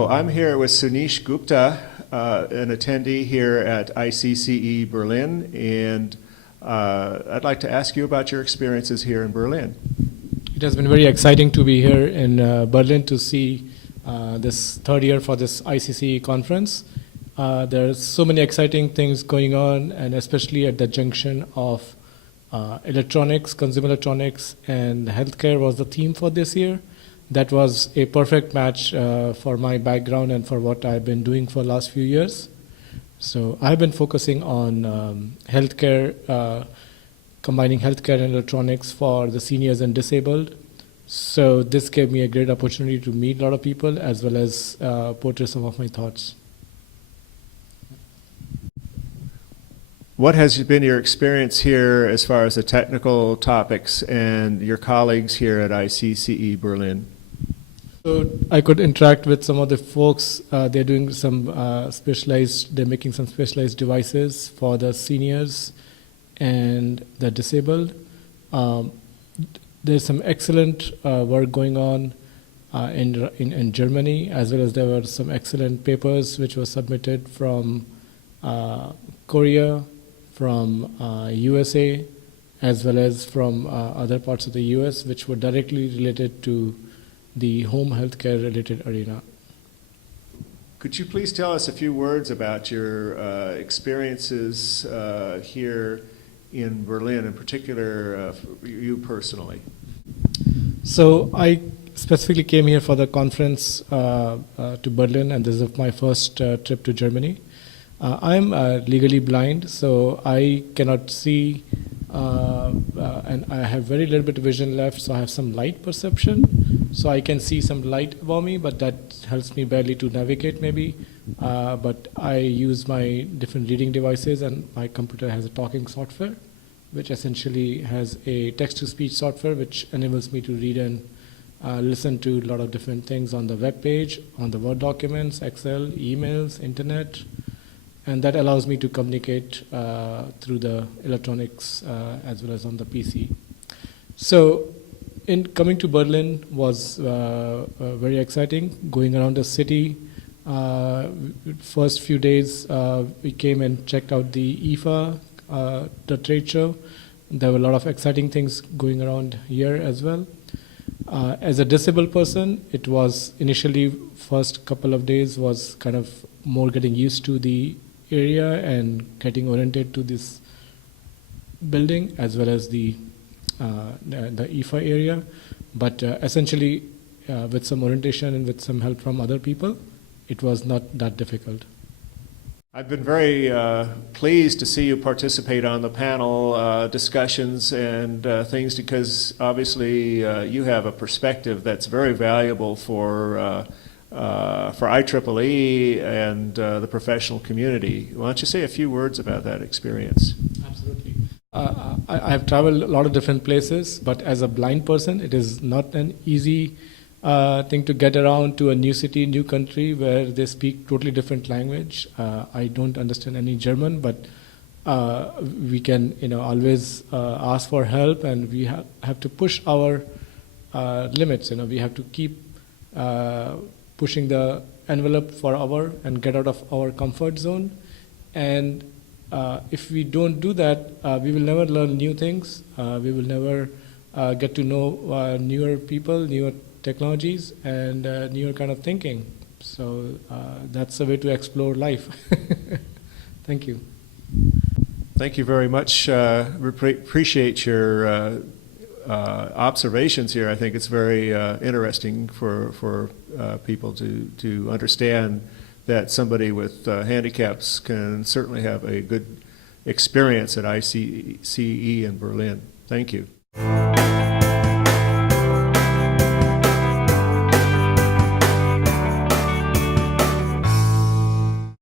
Hello, I'm here with Sunish Gupta, an attendee here at ICCE Berlin, and I'd like to ask you about your experiences here in Berlin. It has been very exciting to be here in Berlin to see this third year for this ICCE conference. There's so many exciting things going on, and especially at the junction of electronics, consumer electronics, and healthcare was the theme for this year. That was a perfect match for my background and for what I've been doing for the last few years. So I've been focusing on healthcare, combining healthcare and electronics for the seniors and disabled. So this gave me a great opportunity to meet a lot of people as well as portray some of my thoughts. What has been your experience here as far as the technical topics and your colleagues here at ICCE Berlin? So I could interact with some of the folks. They're doing some they're making some specialized devices for the seniors and the disabled. There's some excellent work going on in Germany, as well as there were some excellent papers which were submitted from Korea, from USA, as well as from other parts of the US, which were directly related to the home healthcare related arena. Could you please tell us a few words about your experiences here in Berlin, in particular you personally? So I specifically came here for the conference to Berlin, and this is my first trip to Germany. I'm legally blind, so I cannot see, and I have very little bit of vision left, so I have some light perception. So I can see some light above me, but that helps me barely to navigate maybe. But I use my different reading devices, and my computer has a talking software, which essentially has a text-to-speech software, which enables me to read and listen to a lot of different things on the web page, on the Word documents, Excel, emails, internet. And that allows me to communicate through the electronics as well as on the PC. So in coming to Berlin was very exciting. Going around the city, first few days we came and checked out the IFA, the trade show. There were a lot of exciting things going around here as well. As a disabled person, it was initially first couple of days was kind of more getting used to the area and getting oriented to this building as well as the IFA area, but essentially with some orientation and with some help from other people, it was not that difficult. I've been very pleased to see you participate on the panel discussions and things, because obviously you have a perspective that's very valuable for IEEE and the professional community. Why don't you say a few words about that experience? Absolutely. I have traveled a lot of different places, but as a blind person, it is not an easy thing to get around to a new city, new country where they speak totally different language. I don't understand any German, but we can, always ask for help, and we have to push our limits. We have to keep pushing the envelope for and get out of our comfort zone. And if we don't do that, we will never learn new things. We will never get to know newer people, newer technologies, and newer kind of thinking. So that's a way to explore life. Thank you. Thank you very much. Appreciate your observations here. I think it's very interesting for people to understand that somebody with handicaps can certainly have a good experience at ICCE in Berlin. Thank you.